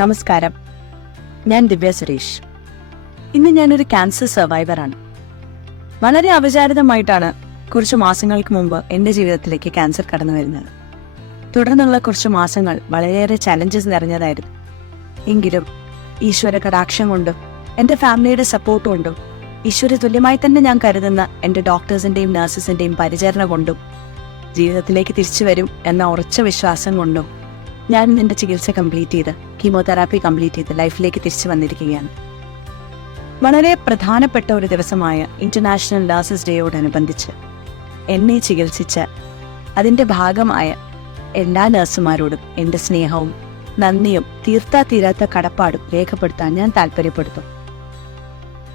നമസ്കാരം, ഞാൻ ദിവ്യ സുരേഷ്. ഇന്ന് ഞാനൊരു ക്യാൻസർ സർവൈവറാണ്. വളരെ അവിചാരിതമായിട്ടാണ് കുറച്ച് മാസങ്ങൾക്ക് മുമ്പ് എൻ്റെ ജീവിതത്തിലേക്ക് ക്യാൻസർ കടന്നു വരുന്നത്. തുടർന്നുള്ള കുറച്ച് മാസങ്ങൾ വളരെയേറെ ചലഞ്ചസ് നിറഞ്ഞതായിരുന്നു. എങ്കിലും ഈശ്വര കടാക്ഷം കൊണ്ടും എൻ്റെ ഫാമിലിയുടെ സപ്പോർട്ട് കൊണ്ടും ഈശ്വര തുല്യമായി തന്നെ ഞാൻ കരുതുന്ന എൻ്റെ ഡോക്ടേഴ്സിൻ്റെയും നഴ്സസിൻ്റെയും പരിചരണ കൊണ്ടും ജീവിതത്തിലേക്ക് തിരിച്ചു വരും എന്ന ഉറച്ച വിശ്വാസം കൊണ്ടും ഞാൻ എൻ്റെ ചികിത്സ കംപ്ലീറ്റ് ചെയ്ത് കീമോതെറാപ്പി കംപ്ലീറ്റ് ചെയ്ത് ലൈഫിലേക്ക് തിരിച്ചു വന്നിരിക്കുകയാണ്. വളരെ പ്രധാനപ്പെട്ട ഒരു ദിവസമായ ഇന്റർനാഷണൽ നഴ്സസ് ഡേയോടനുബന്ധിച്ച് എന്നെ ചികിത്സിച്ച അതിൻ്റെ ഭാഗമായ എല്ലാ നഴ്സുമാരോടും എൻ്റെ സ്നേഹവും നന്ദിയും തീർത്താ കടപ്പാടും രേഖപ്പെടുത്താൻ ഞാൻ താല്പര്യപ്പെടുത്തും.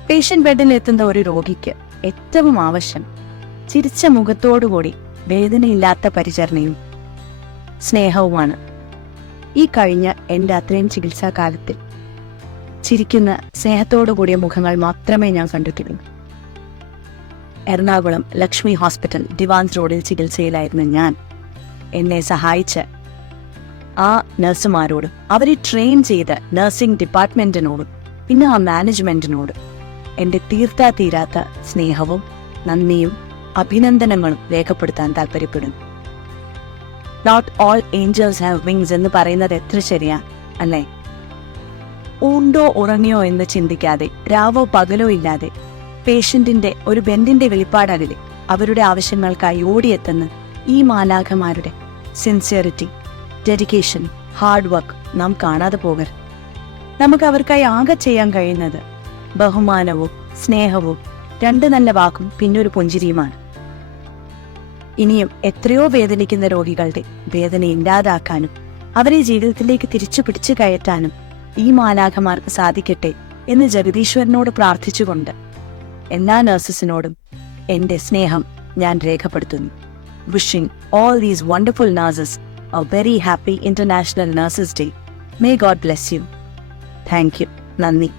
പേഷ്യൻ്റ് ബെഡിൽ എത്തുന്ന ഒരു രോഗിക്ക് ഏറ്റവും ആവശ്യം ചിരിച്ച മുഖത്തോടുകൂടി വേദനയില്ലാത്ത പരിചരണയും സ്നേഹവുമാണ്. ഈ കഴിഞ്ഞ എൻ്റെ അത്രയും ചികിത്സാ കാലത്തിൽ ചിരിക്കുന്ന സ്നേഹത്തോടു കൂടിയ മുഖങ്ങൾ മാത്രമേ ഞാൻ കണ്ടിട്ടുള്ളൂ. എറണാകുളം ലക്ഷ്മി ഹോസ്പിറ്റൽ ദിവാൻസ് റോഡിൽ ചികിത്സയിലായിരുന്ന ഞാൻ എന്നെ സഹായിച്ച ആ നഴ്സുമാരോടും അവരെ ട്രെയിൻ ചെയ്ത നഴ്സിംഗ് ഡിപ്പാർട്ട്മെൻറ്റിനോടും പിന്നെ ആ മാനേജ്മെൻറ്റിനോടും എൻ്റെ തീരാത്ത സ്നേഹവും നന്ദിയും അഭിനന്ദനങ്ങളും രേഖപ്പെടുത്താൻ താല്പര്യപ്പെടുന്നു. Not all angels have wings എന്ന് പറയുന്നത് എത്ര ശരിയാ അല്ലേ? ഉണ്ടോ ഉറങ്ങിയോ എന്ന് ചിന്തിക്കാതെ രാവോ പകലോ ഇല്ലാതെ പേഷ്യന്റിന്റെ ഒരു ബെൻഡിന്റെ വെളിപ്പാടകലെ അവരുടെ ആവശ്യങ്ങൾക്കായി ഓടിയെത്തുന്ന ഈ മാലാഖമാരുടെ സിൻസിയറിറ്റി, ഡെഡിക്കേഷൻ, ഹാർഡ് വർക്ക് നാം കാണാതെ പോകരുത്. നമുക്ക് അവർക്കായി ആകെ ചെയ്യാൻ കഴിയുന്നത് ബഹുമാനവും സ്നേഹവും രണ്ട് നല്ല വാക്കും പിന്നൊരു പുഞ്ചിരിയുമാണ്. ഇനിയും എത്രയോ വേദനിക്കുന്ന രോഗികളുടെ വേദന ഇല്ലാതാക്കാനും അവരെ ജീവിതത്തിലേക്ക് തിരിച്ചു പിടിച്ചു കയറ്റാനും ഈ മാലാഖമാർക്ക് സാധിക്കട്ടെ എന്ന് ജഗദീശ്വരനോട് പ്രാർത്ഥിച്ചുകൊണ്ട് എല്ലാ നഴ്സസിനോടും എൻ്റെ സ്നേഹം ഞാൻ രേഖപ്പെടുത്തുന്നു. Wishing all these wonderful nurses A very happy international nurses day. May God bless you. Thank you. നന്ദി.